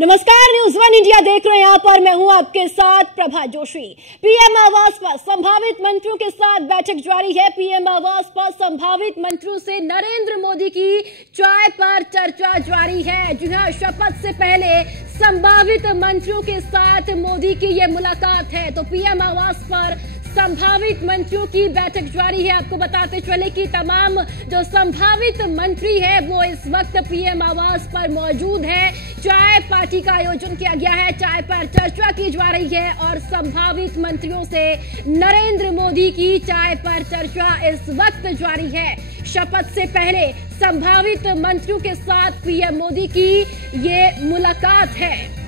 नमस्कार, news one India देख रहे हैं। यहाँ पर मैं हूं आपके साथ प्रभा जोशी। पीएम आवास पर संभावित मंत्रियों के साथ बैठक जारी है। पीएम आवास पर संभावित मंत्रियों से नरेंद्र मोदी की चाय पर चर्चा जारी है। जी हां, शपथ से पहले संभावित मंत्रियों के साथ मोदी की ये मुलाकात है। तो पीएम आवास पर संभावित मंत्रियों की बैठक जारी है। आपको बताते चले कि तमाम जो संभावित मंत्री है वो इस वक्त पीएम आवास पर मौजूद है। चाय पार्टी का आयोजन किया गया है, चाय पर चर्चा की जा रही है और संभावित मंत्रियों से नरेंद्र मोदी की चाय पर चर्चा इस वक्त जारी है। शपथ से पहले संभावित मंत्रियों के साथ पीएम मोदी की ये मुलाकात है।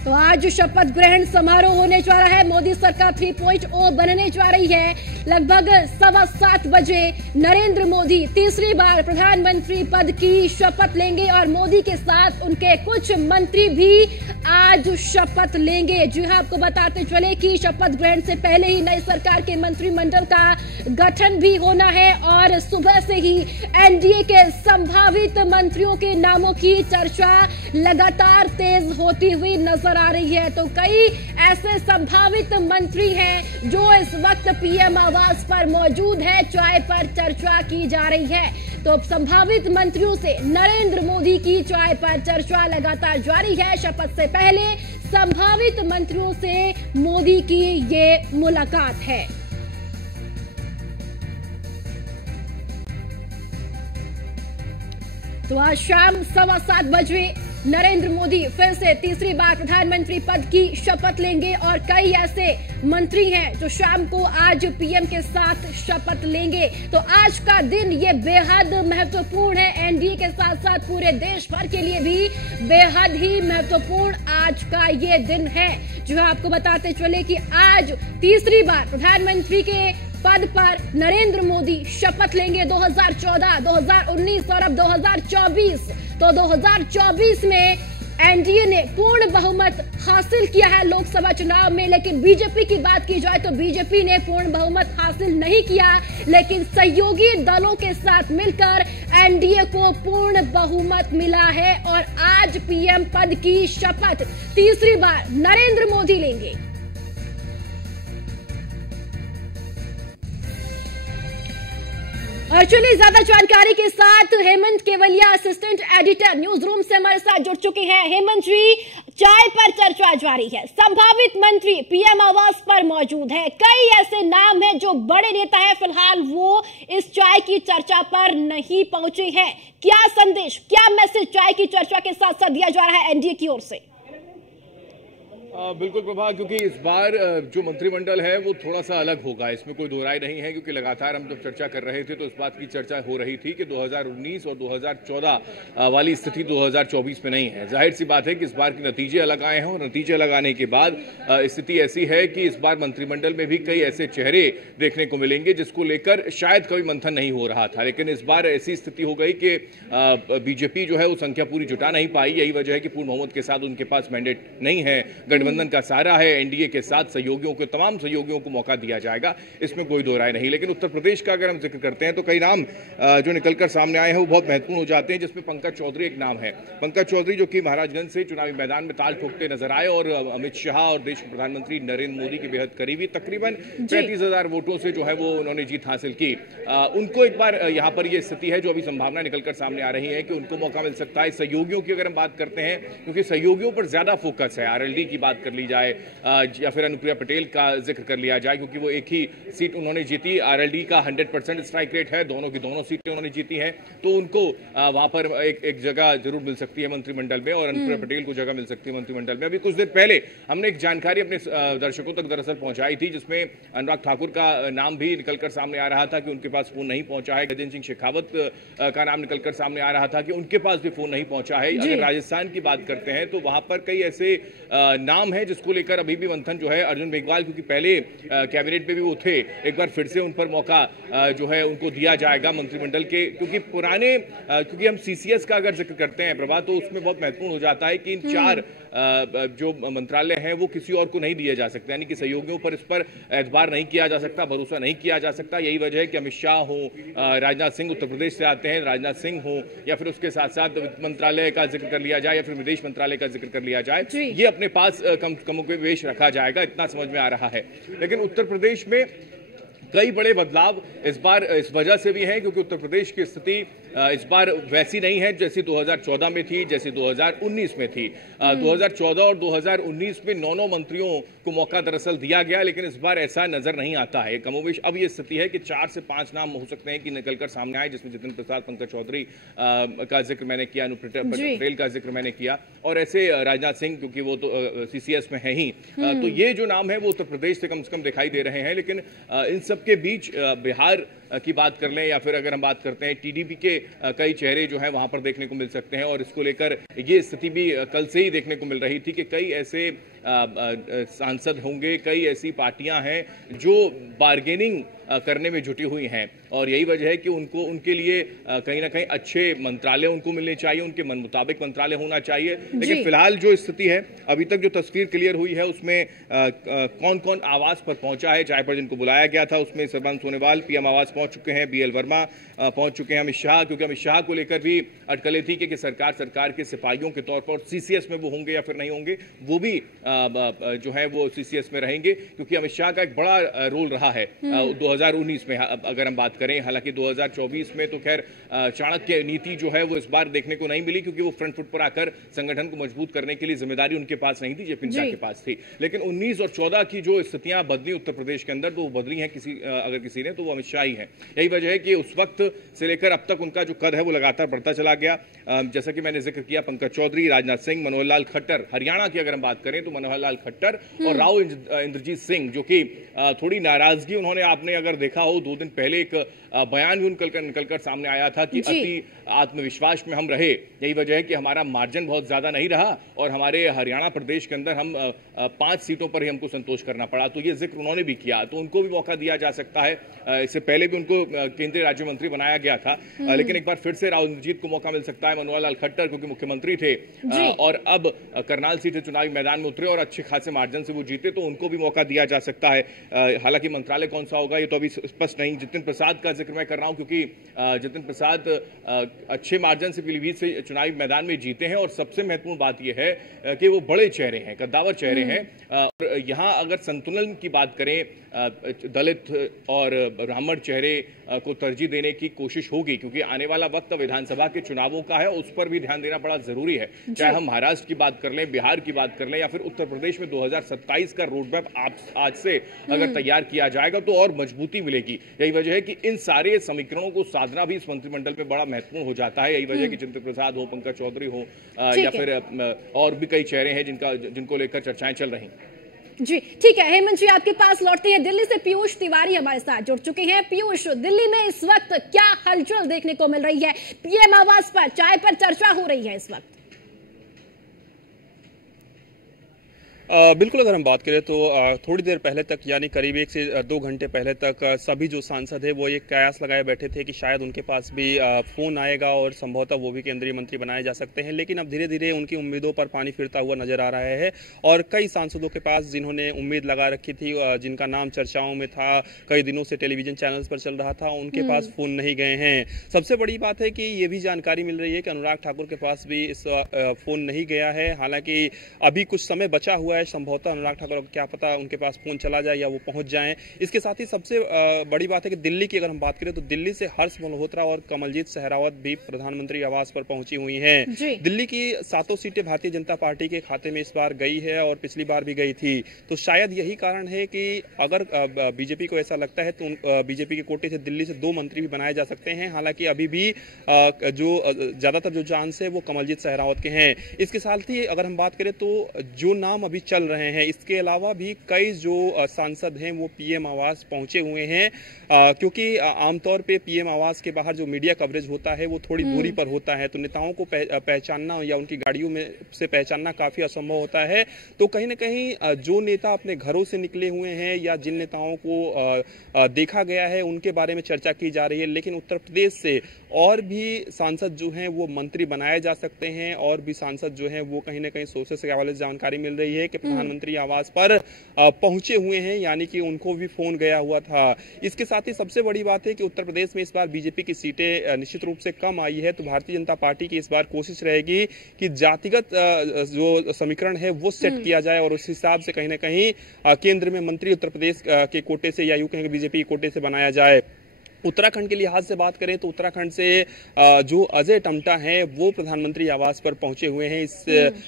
तो आज शपथ ग्रहण समारोह होने जा रहा है। मोदी सरकार 3.0 बनने जा रही है। लगभग 7:15 बजे नरेंद्र मोदी तीसरी बार प्रधानमंत्री पद की शपथ लेंगे और मोदी के साथ उनके कुछ मंत्री भी आज शपथ लेंगे। जी हां, आपको बताते चले कि शपथ ग्रहण से पहले ही नई सरकार के मंत्रिमंडल का गठन भी होना है और सुबह से ही एनडीए के संभावित मंत्रियों के नामों की चर्चा लगातार तेज होती हुई नजर आ रही है। तो कई ऐसे संभावित मंत्री हैं जो इस वक्त पीएम आवास पर मौजूद है, चाय पर चर्चा की जा रही है। तो संभावित मंत्रियों से नरेंद्र मोदी की चाय पर चर्चा लगातार जारी है। शपथ से पहले संभावित मंत्रियों से मोदी की ये मुलाकात है। तो आज शाम 7:15 बजे नरेंद्र मोदी फिर से तीसरी बार प्रधानमंत्री पद की शपथ लेंगे और कई ऐसे मंत्री हैं जो शाम को आज पीएम के साथ शपथ लेंगे। तो आज का दिन ये बेहद महत्वपूर्ण है। एनडीए के साथ साथ पूरे देश भर के लिए भी बेहद ही महत्वपूर्ण आज का ये दिन है। जो आपको बताते चले कि आज तीसरी बार प्रधानमंत्री के पद पर नरेंद्र मोदी शपथ लेंगे। 2014, 2019 और अब 2024। तो 2024 में एनडीए ने पूर्ण बहुमत हासिल किया है लोकसभा चुनाव में, लेकिन बीजेपी की बात की जाए तो बीजेपी ने पूर्ण बहुमत हासिल नहीं किया, लेकिन सहयोगी दलों के साथ मिलकर एनडीए को पूर्ण बहुमत मिला है और आज पीएम पद की शपथ तीसरी बार नरेंद्र मोदी लेंगे। और चलिए ज्यादा जानकारी के साथ Hemant Kewalia assistant editor news room से हमारे साथ जुड़ चुके हैं। हेमंत जी, चाय पर चर्चा जारी है, संभावित मंत्री पीएम आवास पर मौजूद है, कई ऐसे नाम हैं जो बड़े नेता हैं, फिलहाल वो इस चाय की चर्चा पर नहीं पहुंचे हैं। क्या संदेश, क्या मैसेज चाय की चर्चा के साथ साथ दिया जा रहा है एनडीए की ओर से? बिल्कुल प्रभा, क्योंकि इस बार जो मंत्रिमंडल है वो थोड़ा सा अलग होगा, इसमें कोई दो राय नहीं है। क्योंकि लगातार हम जब चर्चा कर रहे थे तो इस बात की चर्चा हो रही थी कि 2019 और 2014 वाली स्थिति 2024 में नहीं है। जाहिर सी बात है कि इस बार के नतीजे अलग आए हैं और नतीजे अलग आने के बाद स्थिति ऐसी है कि इस बार मंत्रिमंडल में भी कई ऐसे चेहरे देखने को मिलेंगे जिसको लेकर शायद कभी मंथन नहीं हो रहा था। लेकिन इस बार ऐसी स्थिति हो गई कि बीजेपी जो है वो संख्या पूरी जुटा नहीं पाई। यही वजह है कि पूर्ण बहुमत के साथ उनके पास मैंडेट नहीं है, गठबंधन का सहारा है। एनडीए के साथ सहयोगियों को, तमाम सहयोगियों को मौका दिया जाएगा, इसमें कोई दो राय नहीं। लेकिन उत्तर प्रदेश का अगर हम जिक्र करते हैं तो कई नाम जो निकलकर सामने आए हैं वो बहुत महत्वपूर्ण हो जाते हैं, जिसमें पंकज चौधरी एक नाम है। पंकज चौधरी जो कि महाराजगंज से चुनावी मैदान में ताल ठोकते नजर आए और अमित शाह और देश के प्रधानमंत्री नरेंद्र मोदी के बेहद करीबी, तकरीबन 35,000 वोटों से जो है वो उन्होंने जीत हासिल की। उनको एक बार यहाँ पर यह स्थिति है जो अभी संभावना निकलकर सामने आ रही है कि उनको मौका मिल सकता है। सहयोगियों की अगर हम बात करते हैं, क्योंकि सहयोगियों पर ज्यादा फोकस है, आरएलडी की बात कर ली जाए या फिर अनुप्रिया पटेल का जिक्र कर लिया जाए, क्योंकि वो एक ही सीट उन्होंने जीती। आरएलडी का 100% स्ट्राइक रेट है, दोनों की दोनों सीटें उन्होंने जीती हैं, तो उनको वहां पर एक जगह जरूर मिल सकती है मंत्रिमंडल में और अनुप्रिया पटेल को जगह मिल सकती है मंत्रिमंडल में। अभी कुछ देर पहले हमने एक जानकारी अपने दर्शकों तक दरअसल पहुंचाई थी, जिसमें अनुराग ठाकुर का नाम भी निकलकर सामने आ रहा था कि उनके पास फोन नहीं पहुंचा है। गजेंद्र सिंह शेखावत का नाम निकलकर सामने आ रहा था कि उनके पास भी फोन नहीं पहुंचा है। अगर राजस्थान की बात करते हैं तो वहां पर कई ऐसे नाम नाम है जिसको लेकर अभी भी मंथन जो है अर्जुन मेघवाल, क्योंकि पहले कैबिनेट में भी वो थे, एक बार फिर से उन पर मौका जो है उनको दिया जाएगा मंत्रिमंडल के, क्योंकि हम सीसीएस का अगर जिक्र करते हैं प्रभा, तो उसमें बहुत महत्वपूर्ण हो जाता है कि इन 4 जो मंत्रालय हैं वो किसी और को नहीं दिए जा सकते, यानी कि सहयोगियों पर इस पर एतबार नहीं किया जा सकता, भरोसा नहीं किया जा सकता। यही वजह है कि अमित शाह हो, राजनाथ सिंह उत्तर प्रदेश से आते हैं, राजनाथ सिंह हो, या फिर उसके साथ साथ वित्त मंत्रालय का जिक्र कर लिया जाए या फिर विदेश मंत्रालय का जिक्र कर लिया जाए, ये अपने पास कमोवेश रखा जाएगा, इतना समझ में आ रहा है। लेकिन उत्तर प्रदेश में कई बड़े बदलाव इस बार इस वजह से भी हैं क्योंकि उत्तर प्रदेश की स्थिति इस बार वैसी नहीं है जैसी 2014 में थी, जैसी 2019 में थी। 2014 और 2019 में 9 मंत्रियों को मौका दरअसल दिया गया, लेकिन इस बार ऐसा नजर नहीं आता है। कमोवेश अब ये स्थिति है कि 4 से 5 नाम हो सकते हैं कि निकलकर सामने आए, जिसमें जितिन प्रसाद, पंकज चौधरी का जिक्र मैंने किया, अनुप्रिया पटेल का जिक्र मैंने किया, और ऐसे राजनाथ सिंह, क्योंकि वो तो सीसीएस में है ही। तो ये जो नाम है वो उत्तर प्रदेश से कम दिखाई दे रहे हैं। लेकिन इन सबके बीच बिहार की बात कर लें या फिर अगर हम बात करते हैं टीडीपी के कई चेहरे जो हैं वहां पर देखने को मिल सकते हैं, और इसको लेकर ये स्थिति भी कल से ही देखने को मिल रही थी कि कई ऐसे सांसद होंगे, कई ऐसी पार्टियां हैं जो बार्गेनिंग करने में जुटी हुई हैं, और यही वजह है कि उनके लिए कहीं ना कहीं अच्छे मंत्रालय उनको मिलने चाहिए, उनके मन मुताबिक मंत्रालय होना चाहिए। लेकिन फिलहाल जो स्थिति है, अभी तक जो तस्वीर क्लियर हुई है उसमें कौन कौन आवास पर पहुंचा है, चाहे पर जिनको बुलाया गया था उसमें सर्बानंद सोनोवाल पीएम आवास पहुंच चुके हैं, बीएल वर्मा पहुंच चुके हैं, अमित शाह, क्योंकि अमित शाह को लेकर भी अटकलें थी कि सरकार के सिपाहियों के तौर पर सीसीएस में वो होंगे या फिर नहीं होंगे, वो भी जो है वो सीसीएस में रहेंगे, क्योंकि अमित शाह का एक बड़ा रोल रहा है 2019 में अगर हम बात करें। हालांकि 2024 में तो खैर चाणक्य नीति जो है वो इस बार देखने को नहीं मिली, क्योंकि वो फ्रंट फुट पर आकर संगठन को मजबूत करने के लिए जिम्मेदारी उनके पास नहीं थी, जेपी नड्डा के पास थी। लेकिन 19 और 14 की जो स्थितियां बदली उत्तर प्रदेश के अंदर, तो वो बदली हैं अगर किसी ने, तो वो अमित शाह ही है। यही वजह है कि उस वक्त से लेकर अब तक उनका जो कद है वो लगातार बढ़ता चला गया। जैसा कि मैंने जिक्र किया, पंकज चौधरी, राजनाथ सिंह, मनोहर लाल खट्टर, हरियाणा की अगर हम बात करें तो मनोहर लाल खट्टर और राव इंद्रजीत सिंह, जो कि थोड़ी नाराजगी उन्होंने, आपने अगर देखा हो 2 दिन पहले एक बयान भी निकलकर सामने आया था कि अति आत्मविश्वास में हम रहे, यही वजह है कि हमारा मार्जिन बहुत ज्यादा नहीं रहा और हमारे हरियाणा प्रदेश के अंदर हम 5 सीटों पर ही हमको संतोष करना पड़ा। तो ये जिक्र उन्होंने भी किया, तो उनको भी मौका दिया जा सकता है। इससे पहले भी उनको केंद्रीय राज्य मंत्री बनाया गया था, लेकिन एक बार फिर से राव इंद्रजीत को मौका मिल सकता है। मनोहर लाल खट्टर क्योंकि मुख्यमंत्री थे और अब करनाल सीट से चुनावी मैदान में उतरे और अच्छे खासे मार्जिन से वो जीते, तो उनको भी मौका दिया जा सकता है। हालांकि मंत्रालय कौन सा होगा ये तो अभी स्पष्ट नहीं। जितिन प्रसाद का जिक्र मैं कर रहा हूं क्योंकि जितिन प्रसाद अच्छे मार्जिन से पीलीभीत से चुनावी मैदान में जीते हैं, और सबसे महत्वपूर्ण बात यह है कि वो बड़े चेहरे हैं, कद्दावर चेहरे हैं। और यहां अगर संतुलन की बात करें, दलित और ब्राह्मण चेहरे को तरजीह देने की कोशिश होगी, क्योंकि आने वाला वक्त विधानसभा के चुनावों का है, उस पर भी ध्यान देना बड़ा जरूरी है। चाहे हम महाराष्ट्र की बात कर लें, बिहार की बात कर लें, या फिर उत्तर प्रदेश में 2027 का रोड मैप आज से अगर तैयार किया जाएगा तो और मजबूती मिलेगी। यही वजह है कि इन सारे समीकरणों को साधना भी इस मंत्रिमंडल में बड़ा महत्वपूर्ण हो जाता है। यही वजह है कि जितिन प्रसाद हो, पंकज चौधरी हो, या फिर और भी कई चेहरे हैं जिनको लेकर चर्चाएं चल रही हैं। जी ठीक है, हेमंत जी आपके पास लौटते हैं। दिल्ली से पीयूष तिवारी हमारे साथ जुड़ चुके हैं। पीयूष, दिल्ली में इस वक्त क्या हलचल देखने को मिल रही है? पीएम आवास पर चाय पर चर्चा हो रही है इस वक्त। बिल्कुल, अगर हम बात करें तो थोड़ी देर पहले तक, यानी करीब 1 से 2 घंटे पहले तक सभी जो सांसद है वो ये कयास लगाए बैठे थे कि शायद उनके पास भी फोन आएगा और संभवतः वो भी केंद्रीय मंत्री बनाए जा सकते हैं। लेकिन अब धीरे धीरे उनकी उम्मीदों पर पानी फिरता हुआ नजर आ रहा है, और कई सांसदों के पास जिन्होंने उम्मीद लगा रखी थी, जिनका नाम चर्चाओं में था, कई दिनों से टेलीविजन चैनल्स पर चल रहा था, उनके पास फोन नहीं गए हैं। सबसे बड़ी बात है कि ये भी जानकारी मिल रही है कि अनुराग ठाकुर के पास भी इस फोन नहीं गया है। हालांकि अभी कुछ समय बचा हुआ है, संभवतः अनुराग ठाकुर को क्या पता उनके पास फोन चला जाए या वो पहुंच जाएं। इसके साथ ही सबसे बड़ी बात है कि दिल्ली की अगर हम बात करें तो दिल्ली से हर्ष मल्होत्रा और कमलजीत सहरावत भी प्रधानमंत्री आवास पर पहुंची हुई हैं। दिल्ली की 7 सीटें भारतीय जनता पार्टी के खाते में इस बार गई है और पिछली बार भी गई थी, तो शायद यही कारण है कि अगर बीजेपी को ऐसा लगता है तो बीजेपी के कोटे से दिल्ली से 2 मंत्री भी बनाए जा सकते हैं। हालांकि अभी भी जो ज्यादातर जो चांस है वो कमलजीत सहरावत के हैं। इसके साथ ही अगर हम बात करें तो जो नाम अभी चल रहे हैं। इसके अलावा भी कई जो सांसद हैं वो पीएम आवास पहुंचे हुए हैं, क्योंकि आमतौर पे पीएम आवास के बाहर जो मीडिया कवरेज होता है वो थोड़ी दूरी पर होता है, तो नेताओं को पहचानना या उनकी गाड़ियों में से पहचानना काफी असंभव होता है। तो कहीं ना कहीं जो नेता अपने घरों से निकले हुए हैं या जिन नेताओं को देखा गया है उनके बारे में चर्चा की जा रही है, लेकिन उत्तर प्रदेश से और भी सांसद जो हैं वो मंत्री बनाए जा सकते हैं, और भी सांसद जो हैं वो कहीं ना कहीं सोर्सेस के हवाले से जानकारी मिल रही है कि प्रधानमंत्री आवास पर पहुंचे हुए हैं, यानी कि उनको भी फोन गया हुआ था। इसके साथ ही सबसे बड़ी बात है कि उत्तर प्रदेश में इस बार बीजेपी की सीटें निश्चित रूप से कम आई है, तो भारतीय जनता पार्टी की इस बार कोशिश रहेगी कि जातिगत जो समीकरण है वो सेट किया जाए और उस हिसाब से कहीं ना कहीं केंद्र में मंत्री उत्तर प्रदेश के कोटे से या यूं कहेंगे बीजेपी कोटे से बनाया जाए। उत्तराखंड के लिहाज से बात करें तो उत्तराखंड से जो अजय टम्टा हैं वो प्रधानमंत्री आवास पर पहुंचे हुए हैं।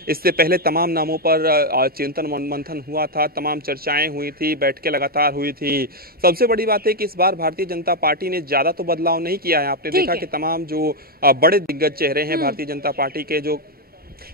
इससे पहले तमाम नामों पर चिंतन मंथन हुआ था, तमाम चर्चाएं हुई थी, बैठकें लगातार हुई थी। सबसे बड़ी बात है कि इस बार भारतीय जनता पार्टी ने ज्यादा तो बदलाव नहीं किया है। आपने देखा कि तमाम जो बड़े दिग्गज चेहरे हैं भारतीय जनता पार्टी के, जो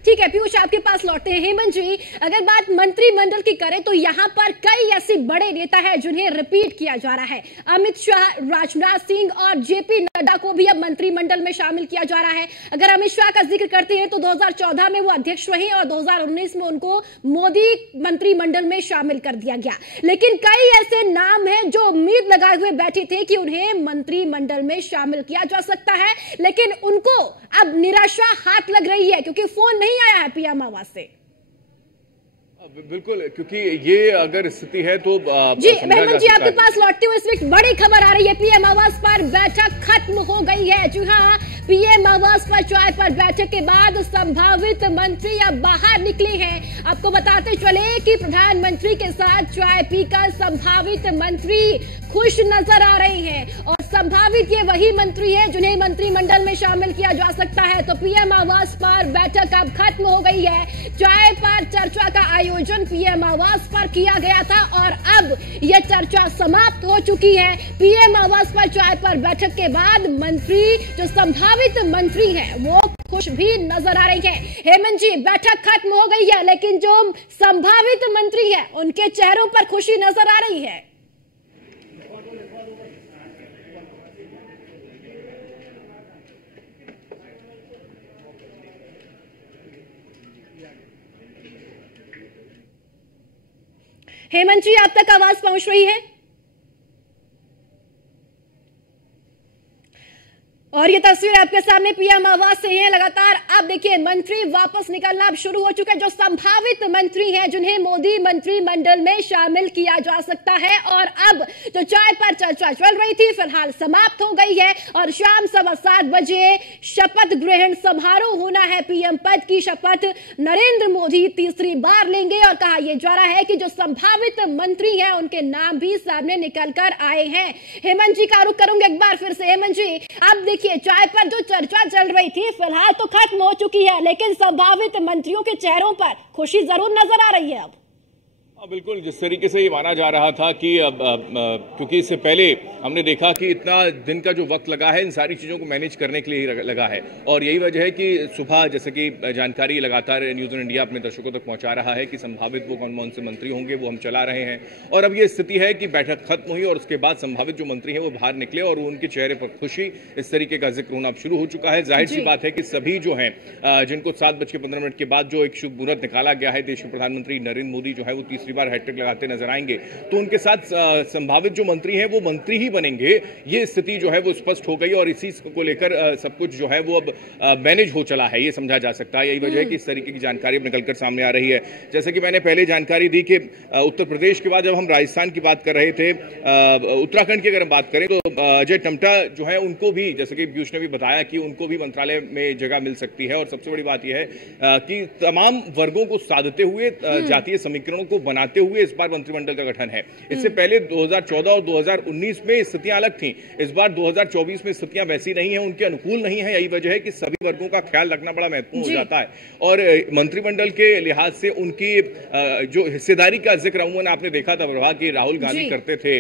ठीक है पीयूष आपके पास लौटते हैं। हेमंत जी, अगर बात मंत्रिमंडल की करें तो यहाँ पर कई ऐसे बड़े नेता हैं जिन्हें रिपीट किया जा रहा है। अमित शाह, राजनाथ सिंह और जेपी नड्डा को भी अब मंत्रिमंडल में शामिल किया जा रहा है। अगर अमित शाह का जिक्र करते हैं तो 2014 में वो अध्यक्ष रहे और 2019 में उनको मोदी मंत्रिमंडल में शामिल कर दिया गया। लेकिन कई ऐसे नाम हैं जो उम्मीद लगाए हुए बैठे थे कि उन्हें मंत्रिमंडल में शामिल किया जा सकता है, लेकिन उनको अब निराशा हाथ लग रही है क्योंकि फोन नहीं आया है पीएम आवास से। बिल्कुल, क्योंकि ये अगर स्थिति है तो जी हेमंत जी आपके पास लौटते हुए इस वक्त बड़ी खबर आ रही है, पीएम आवास पर बैठक खत्म हो गई है। जी हाँ, पीएम आवास पर चाय पर बैठक के बाद संभावित मंत्री अब बाहर निकले हैं। आपको बताते चले कि प्रधानमंत्री के साथ चाय पीकर संभावित मंत्री खुश नजर आ रहे हैं, और संभावित ये वही मंत्री है जिन्हें मंत्रिमंडल में शामिल किया जा सकता है। तो पीएम आवास पर बैठक अब खत्म हो गई है। चाय पर चर्चा का आयोजन पीएम आवास पर किया गया था और अब यह चर्चा समाप्त हो चुकी है। पीएम आवास पर चाय पर बैठक के बाद मंत्री, जो संभावित मंत्री हैं, वो खुश भी नजर आ रही है। हेमंत जी, बैठक खत्म हो गई है, लेकिन जो संभावित मंत्री है उनके चेहरों पर खुशी नजर आ रही है। हेमंत जी, आप तक आवाज पहुंच रही है? और ये तस्वीर आपके सामने पीएम आवास से है। लगातार अब देखिए मंत्री वापस निकलना अब शुरू हो चुका है। जो संभावित मंत्री हैं जिन्हें मोदी मंत्रिमंडल में शामिल किया जा सकता है, और अब जो चाय पर चर्चा चल रही थी फिलहाल समाप्त हो गई है और शाम 7:15 बजे शपथ ग्रहण समारोह होना है। पीएम पद की शपथ नरेंद्र मोदी तीसरी बार लेंगे और कहा यह जा रहा है कि जो संभावित मंत्री हैं उनके नाम भी सामने निकल कर आए हैं। हेमंत जी का रुख करूंगा एक बार फिर से। हेमंत जी, अब देखिए चाय पर जो चर्चा चल रही थी फिलहाल तो खत्म हो चुकी है, लेकिन संभावित मंत्रियों के चेहरों पर खुशी जरूर नजर आ रही है अब। बिल्कुल, जिस तरीके से ये माना जा रहा था कि क्योंकि इससे पहले हमने देखा कि इतना दिन का जो वक्त लगा है इन सारी चीज़ों को मैनेज करने के लिए लगा है, और यही वजह है कि सुबह जैसे कि जानकारी लगातार न्यूज़ ऑन इंडिया अपने दर्शकों तक पहुंचा रहा है कि संभावित वो कौन कौन से मंत्री होंगे वो हम चला रहे हैं। और अब ये स्थिति है कि बैठक खत्म हुई और उसके बाद संभावित जो मंत्री हैं वो बाहर निकले और उनके चेहरे पर खुशी, इस तरीके का जिक्र होना शुरू हो चुका है। जाहिर सी बात है कि सभी जो हैं जिनको 7:15 के बाद जो एक शुभ मुहूर्त निकाला गया है, देश के प्रधानमंत्री नरेंद्र मोदी जो है वो तीसरी बार हैट्रिक लगाते नजर आएंगे, तो उनके साथ संभावित जो मंत्री हैं वो मंत्री ही बनेंगे। ये स्थिति जो है वो स्पष्ट हो गई और इसी को लेकर सब कुछ जो है वो अब मैनेज हो चला है, ये समझा जा सकता है। यही वजह है कि इस तरीके की जानकारी निकलकर सामने आ रही है। जैसे कि मैंने पहले जानकारी दी कि उत्तर प्रदेश के बाद जब हम राजस्थान की बात कर रहे थे, उत्तराखंड की अगर हम बात करें तो अजय टम्टा जो है उनको भी, जैसे कि पीयूष ने भी बताया, कि उनको भी मंत्रालय में जगह मिल सकती है। और सबसे बड़ी बात यह है कि तमाम वर्गों को साधते हुए जातीय समीकरणों को बनाते हुए इस बार मंत्रिमंडल का गठन है। इससे पहले 2014 और 2019 में स्थितियां अलग थीं। इस बार 2024 में स्थितियां वैसी नहीं है, उनके अनुकूल नहीं है। यही वजह है कि सभी वर्गों का ख्याल रखना बड़ा महत्वपूर्ण हो जाता है और मंत्रिमंडल के लिहाज से उनकी जो हिस्सेदारी का जिक्र अमूमन आपने देखा था प्रभा कि राहुल गांधी करते थे,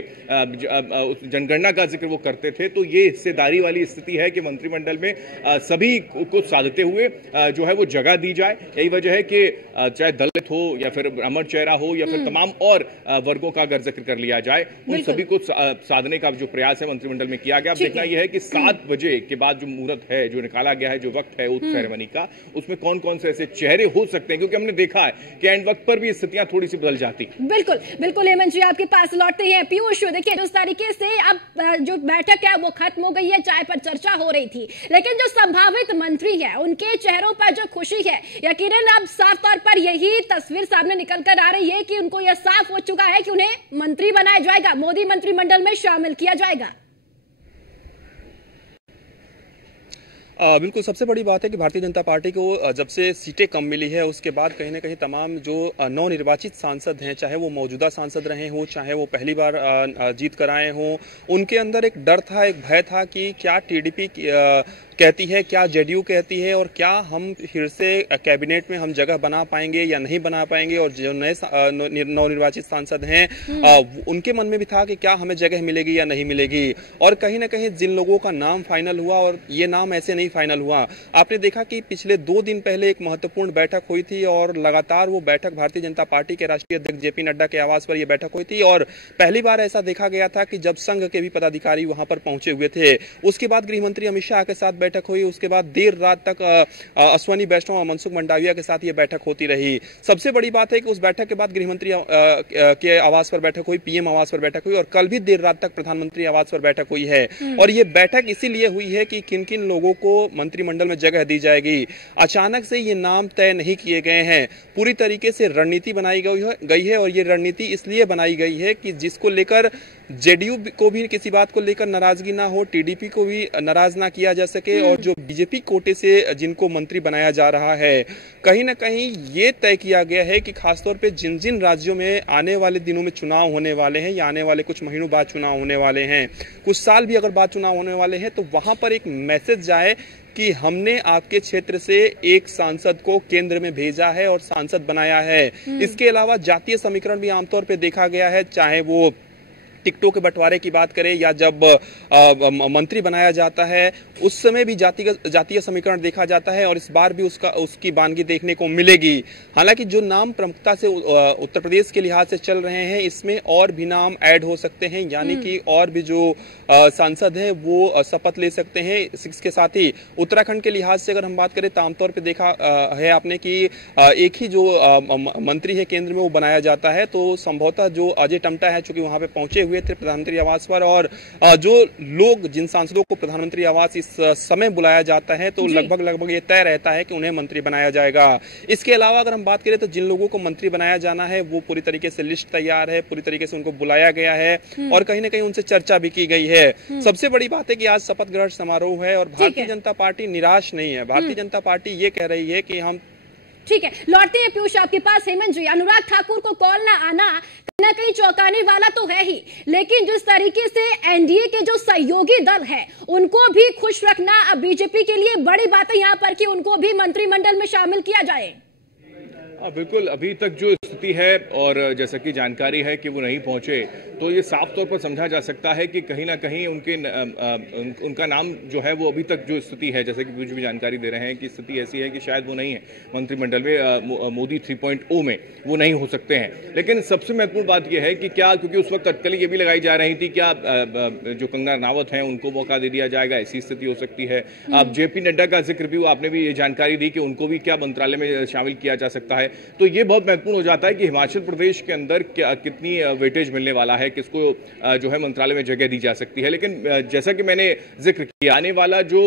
जनगणना का जिक्र वो करते थे, तो ये हिस्सेदारी वाली स्थिति है कि मंत्रिमंडल में सभी को साधते हुए जो है वो जगह दी जाए। यही वजह है कि चाहे दलित हो या फिर ब्राह्मण चेहरा हो या फिर तमाम और वर्गों का अगर जिक्र कर लिया जाए, उन सभी को साधने का जो प्रयास है मंत्रिमंडल में किया गया। अब देखना यह है कि 7 बजे के बाद जो मुहूर्त है, जो निकाला गया है, जो वक्त है उस सेरेमनी का, उसमें कौन कौन से ऐसे चेहरे हो सकते हैं, क्योंकि हमने देखा है कि एंड वक्त पर भी स्थितियां थोड़ी सी बदल जाती। बिल्कुल बिल्कुल हेमंत जी, आपके पास लौटते हैं। पीयूष, देखिए जिस तरीके से अब जो बैठक है वो खत्म हो गई है, चाय पर चर्चा हो रही थी, लेकिन जो संभावित मंत्री है उनके चेहरों पर जो खुशी है, यकीनन अब साफ तौर पर यही तस्वीर सामने निकल कर आ रही है कि उनको यह साफ हो चुका है कि उन्हें मंत्री बनाया जाएगा, मोदी मंत्रिमंडल में शामिल किया जाएगा। बिल्कुल, सबसे बड़ी बात है कि भारतीय जनता पार्टी को जब से सीटें कम मिली है उसके बाद कहीं ना कहीं तमाम जो नवनिर्वाचित सांसद हैं, चाहे वो मौजूदा सांसद रहे हों, चाहे वो पहली बार जीत कर आए हों, उनके अंदर एक डर था, एक भय था कि क्या टीडीपी कहती है, क्या जेडीयू कहती है, और क्या हम फिर से कैबिनेट में हम जगह बना पाएंगे या नहीं बना पाएंगे। और जो नए नवनिर्वाचित सांसद हैं उनके मन में भी था कि क्या हमें जगह मिलेगी या नहीं मिलेगी। और कहीं ना कहीं जिन लोगों का नाम फाइनल हुआ, और ये नाम ऐसे नहीं फाइनल हुआ, आपने देखा कि पिछले 2 दिन पहले एक महत्वपूर्ण बैठक हुई थी और लगातार वो बैठक भारतीय जनता पार्टी के राष्ट्रीय अध्यक्ष जेपी नड्डा के आवास पर यह बैठक हुई थी। और पहली बार ऐसा देखा गया था कि जब संघ के भी पदाधिकारी वहां पर पहुंचे हुए थे। उसके बाद गृह मंत्री अमित शाह के साथ बैठक हुई, उसके बाद देर रात तक अश्वनी वैष्णव और मनसुख मंडाविया के साथ यह बैठक होती रही। सबसे बड़ी बात है कि उस बैठक के बाद गृह मंत्री के आवास पर बैठक हुई, पीएम आवास पर बैठक हुई, और कल भी देर रात तक प्रधानमंत्री आवास पर बैठक हुई है। और ये बैठक इसीलिए हुई है कि किन किन लोगों को मंत्रिमंडल में जगह दी जाएगी। अचानक से ये नाम तय नहीं किए गए हैं, पूरी तरीके से रणनीति बनाई गई है। और ये रणनीति इसलिए बनाई गई है कि जिसको लेकर जेडीयू को भी किसी बात को लेकर नाराजगी ना हो, टीडीपी को भी नाराज ना किया जा सके, और जो बीजेपी कोटे से जिनको मंत्री बनाया जा रहा है, कहीं ना कहीं ये तय किया गया है कि खासतौर पे जिन जिन राज्यों में आने वाले दिनों में चुनाव होने वाले हैं या आने वाले कुछ महीनों बाद चुनाव होने वाले हैं, कुछ साल भी अगर बाद चुनाव होने वाले हैं, तो वहां पर एक मैसेज जाए कि हमने आपके क्षेत्र से एक सांसद को केंद्र में भेजा है और सांसद बनाया है। इसके अलावा जातीय समीकरण भी आमतौर पे देखा गया है, चाहे वो टिकटों के बंटवारे की बात करें या जब मंत्री बनाया जाता है उस समय भी जातीय समीकरण देखा जाता है, और इस बार भी उसकी बानगी देखने को मिलेगी। हालांकि जो नाम प्रमुखता से उत्तर प्रदेश के लिहाज से चल रहे हैं, इसमें और भी नाम ऐड हो सकते हैं, यानी कि और भी जो सांसद हैं वो शपथ ले सकते हैं। इसके साथ ही उत्तराखंड के लिहाज से अगर हम बात करें तो आमतौर पर देखा है आपने कि एक ही जो मंत्री है केंद्र में वो बनाया जाता है, तो संभवतः जो अजय टम्टा है चूंकि वहां पे पहुंचे हुए थे प्रधानमंत्री आवास पर, और जो लोग जिन सांसदों को प्रधानमंत्री आवास इस समय बुलाया जाता है तो लगभग ये तय रहता है कि उन्हें मंत्री बनाया जाएगा। इसके अलावा अगर हम बात करें तो जिन लोगों को मंत्री बनाया जाना है वो पूरी तरीके से लिस्ट तैयार है, पूरी तरीके से उनको बुलाया गया है और कहीं ना कहीं उनसे चर्चा भी की गई है। सबसे बड़ी बात है कि आज शपथ ग्रहण समारोह है और भारतीय जनता पार्टी निराश नहीं है। भारतीय जनता पार्टी ये कह रही है कि हम ठीक है, लौटते हैं पीयूष आपके पास। हेमंत जी, अनुराग ठाकुर को कॉल ना आना कहीं ना कहीं चौंकाने वाला तो है ही, लेकिन जिस तरीके से एनडीए के जो सहयोगी दल है उनको भी खुश रखना अब बीजेपी के लिए बड़ी बात है यहाँ पर कि उनको भी मंत्रिमंडल में शामिल किया जाए। बिल्कुल, अभी तक जो स्थिति है और जैसा कि जानकारी है कि वो नहीं पहुंचे, तो ये साफ तौर पर समझा जा सकता है कि कहीं ना कहीं उनका नाम जो है वो अभी तक जो स्थिति है, जैसे कि कुछ भी जानकारी दे रहे हैं कि स्थिति ऐसी है कि शायद वो नहीं है मंत्रिमंडल में, मोदी 3.0 में वो नहीं हो सकते हैं। लेकिन सबसे महत्वपूर्ण बात यह है कि क्या, क्योंकि उस वक्त अटकलें ये भी लगाई जा रही थी, क्या जो कंगना रनावत हैं उनको मौका दे दिया जाएगा, ऐसी स्थिति हो सकती है। अब जेपी नड्डा का जिक्र भी आपने भी ये जानकारी दी कि उनको भी क्या मंत्रालय में शामिल किया जा सकता है। तो ये बहुत महत्वपूर्ण हो जाता है कि हिमाचल प्रदेश के अंदर कितनी वेटेज मिलने वाला है, किसको जो है मंत्रालय में जगह दी जा सकती है। लेकिन जैसा कि मैंने जिक्र किया, आने वाला जो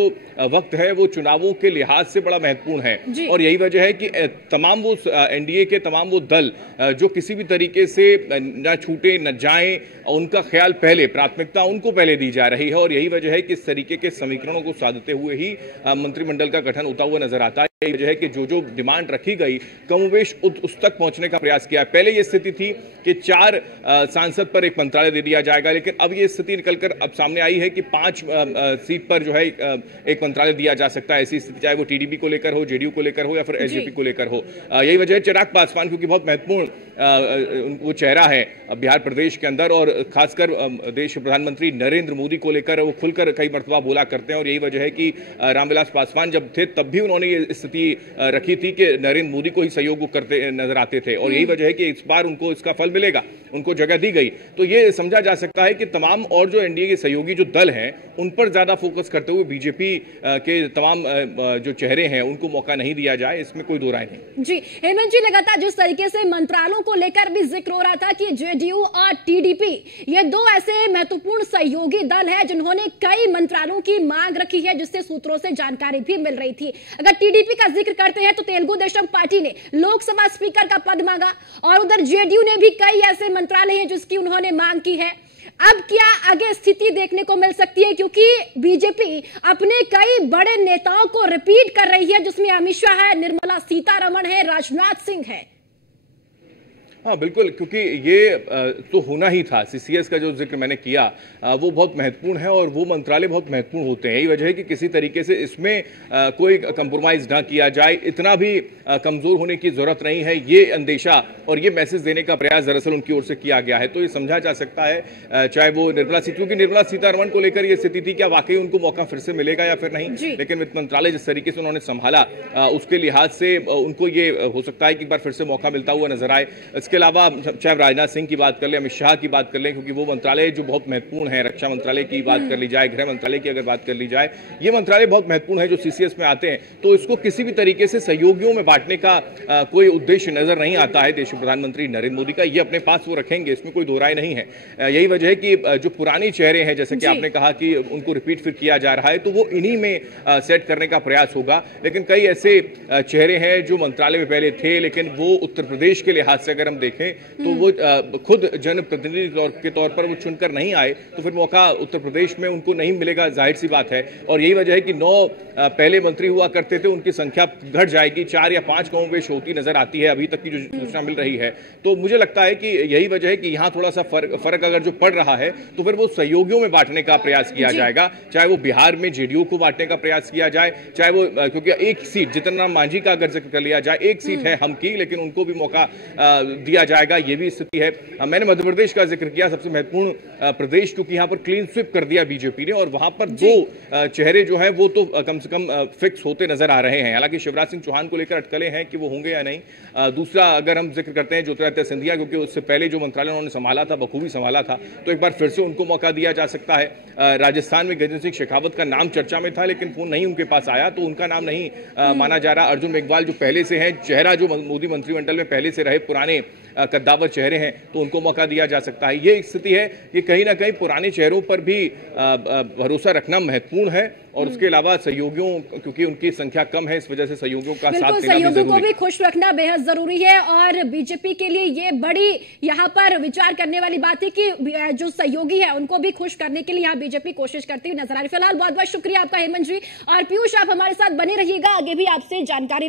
वक्त है वो चुनावों के लिहाज से बड़ा महत्वपूर्ण है और यही वजह है कि तमाम वो एनडीए के तमाम वो दल जो किसी भी तरीके से न छूटे न जाएं, उनका ख्याल पहले, प्राथमिकता उनको पहले दी जा रही है और यही वजह है कि इस तरीके के समीकरणों को साधते हुए ही मंत्रिमंडल का गठन होता हुआ नजर आता है। वजह है कि जो डिमांड रखी गई कमोवेश उस तक पहुंचने का प्रयास किया। पहले ये स्थिति थी कि 4 सांसद पर एक मंत्रालय दे दिया जाएगा, लेकिन अब ये स्थिति निकलकर अब सामने आई है कि 5 सीट पर जो है एक मंत्रालय दिया जा सकता है। ऐसी स्थिति चाहे वो टीडीपी को लेकर हो, जेडीयू को लेकर हो या फिर एलजेपी को लेकर हो। यही वजह है चिराग पासवान, क्योंकि बहुत महत्वपूर्ण वो चेहरा है बिहार प्रदेश के अंदर, और खासकर देश प्रधानमंत्री नरेंद्र मोदी को लेकर वो खुलकर कई मर्तबा बोला करते हैं। और यही वजह है कि रामविलास पासवान जब थे तब भी उन्होंने ये स्थिति रखी थी कि नरेंद्र मोदी को ही सहयोग करते नजर आते थे, और यही वजह है कि इस बार उनको इसका फल मिलेगा, उनको जगह दी गई। तो ये समझा जा सकता है कि तमाम और जो एनडीए के सहयोगी जो दल हैं उन पर ज्यादा फोकस करते हुए बीजेपी के तमाम जो चेहरे हैं उनको मौका नहीं दिया जाए, इसमें कोई दो राय नहीं। जी हेमंत जी, लगातार जिस तरीके से मंत्रालयों को लेकर भी जिक्र हो रहा था कि जेडीयू और टीडीपी ये 2 ऐसे महत्वपूर्ण सहयोगी दल है जिन्होंने कई मंत्रालयों की मांग रखी है, जिससे सूत्रों से जानकारी भी मिल रही थी। अगर टीडीपी का जिक्र करते हैं तो तेलुगु देशम पार्टी ने लोकसभा स्पीकर का पद मांगा, और उधर जेडीयू ने भी कई ऐसे मंत्रालय हैं जिसकी उन्होंने मांग की है। अब क्या आगे स्थिति देखने को मिल सकती है, क्योंकि बीजेपी अपने कई बड़े नेताओं को रिपीट कर रही है, जिसमें अमित शाह है, निर्मला सीतारमण है, राजनाथ सिंह है। हाँ बिल्कुल, क्योंकि ये तो होना ही था। सीसीएस का जो जिक्र मैंने किया वो बहुत महत्वपूर्ण है, और वो मंत्रालय बहुत महत्वपूर्ण होते हैं। यही वजह है कि किसी तरीके से इसमें कोई कंप्रोमाइज ना किया जाए, इतना भी कमजोर होने की जरूरत नहीं है। ये अंदेशा और ये मैसेज देने का प्रयास दरअसल उनकी ओर से किया गया है। तो ये समझा जा सकता है, चाहे वो क्योंकि निर्मला सीतारमण को लेकर ये स्थिति थी, क्या वाकई उनको मौका फिर से मिलेगा या फिर नहीं। लेकिन वित्त मंत्रालय जिस तरीके से उन्होंने संभाला उसके लिहाज से उनको ये हो सकता है कि एक बार फिर से मौका मिलता हुआ नजर आए। इसके अलावा चाहे राजनाथ सिंह की बात कर लें, अमित शाह की बात कर लें, क्योंकि वो मंत्रालय जो बहुत महत्वपूर्ण है, रक्षा मंत्रालय की बात कर ली जाए, गृह मंत्रालय की अगर बात कर ली जाए, ये मंत्रालय बहुत महत्वपूर्ण है जो सीसीएस में आते हैं। तो इसको किसी भी तरीके से सहयोगियों में बांटने का कोई उद्देश्य नजर नहीं आता है देश के प्रधानमंत्री नरेंद्र मोदी का। ये अपने पास वो रखेंगे, इसमें कोई दो राय नहीं है। यही वजह है कि जो पुराने चेहरे हैं, जैसे कि आपने कहा कि उनको रिपीट फिर किया जा रहा है, तो वो इन्हीं में सेट करने का प्रयास होगा। लेकिन कई ऐसे चेहरे हैं जो मंत्रालय में पहले थे, लेकिन वो उत्तर प्रदेश के लिहाज से अगर हम देखें तो वो खुद जनप्रतिनिधि के तौर पर वो चुनकर नहीं आए, तो फिर मौका उत्तर प्रदेश में उनको नहीं मिलेगा, जाहिर सी बात है। और यही वजह है कि 9 पहले मंत्री हुआ करते थे, उनकी संख्या घट जाएगी, 4 या 5 कमोबेश होती नजर आती है अभी तक की जो सूचना मिल रही है। तो मुझे लगता है कि यही वजह है कि यहाँ थोड़ा सा फर्क अगर जो पड़ रहा है, तो फिर वो सहयोगियों में बांटने का प्रयास किया जाएगा। चाहे वो बिहार में जेडीयू को बांटने का प्रयास किया जाए, चाहे वो क्योंकि एक सीट, जितन राम मांझी का अगर जिक्र कर लिया जाए, एक सीट है हम की, लेकिन उनको भी मौका दिया जाएगा, ये भी स्थिति है। मैंने मध्य प्रदेश का जिक्र किया, सबसे महत्वपूर्ण प्रदेश, क्योंकि यहाँ पर क्लीन स्वीप कर दिया बीजेपी ने, और वहां पर 2 चेहरे जो है वो तो कम से कम फिक्स होते नजर आ रहे हैं। हालांकि शिवराज सिंह चौहान को लेकर अटकलें हैं कि वो होंगे या नहीं। दूसरा अगर हम जिक्र करते हैं ज्योतिरादित्य सिंधिया, क्योंकि उससे पहले जो मंत्रालय उन्होंने संभाला था, बखूबी संभाला था, तो एक बार फिर से उनको मौका दिया जा सकता है। राजस्थान में गजेंद्र सिंह शेखावत का नाम चर्चा में था, लेकिन फोन नहीं उनके पास आया, तो उनका नाम नहीं माना जा रहा। अर्जुन मेघवाल जो पहले से है चेहरा, जो मोदी मंत्रिमंडल में पहले से रहे, पुराने कद्दावर चेहरे हैं, तो उनको मौका दिया जा सकता है। ये स्थिति है कि कहीं ना कहीं पुराने चेहरों पर भी भरोसा रखना महत्वपूर्ण है, और उसके अलावा सहयोगियों, क्योंकि उनकी संख्या कम है, इस वजह से सहयोगियों का साथ देना भी जरूरी है। सहयोगियों को भी खुश रखना बेहद जरूरी है, और बीजेपी के लिए ये बड़ी यहाँ पर विचार करने वाली बात है कि जो सहयोगी है उनको भी खुश करने के लिए यहाँ बीजेपी कोशिश करती हुई नजर आ रही है। फिलहाल बहुत बहुत शुक्रिया आपका हेमंत जी, और पीयूष आप हमारे साथ बने रहिएगा, आगे भी आपसे जानकारी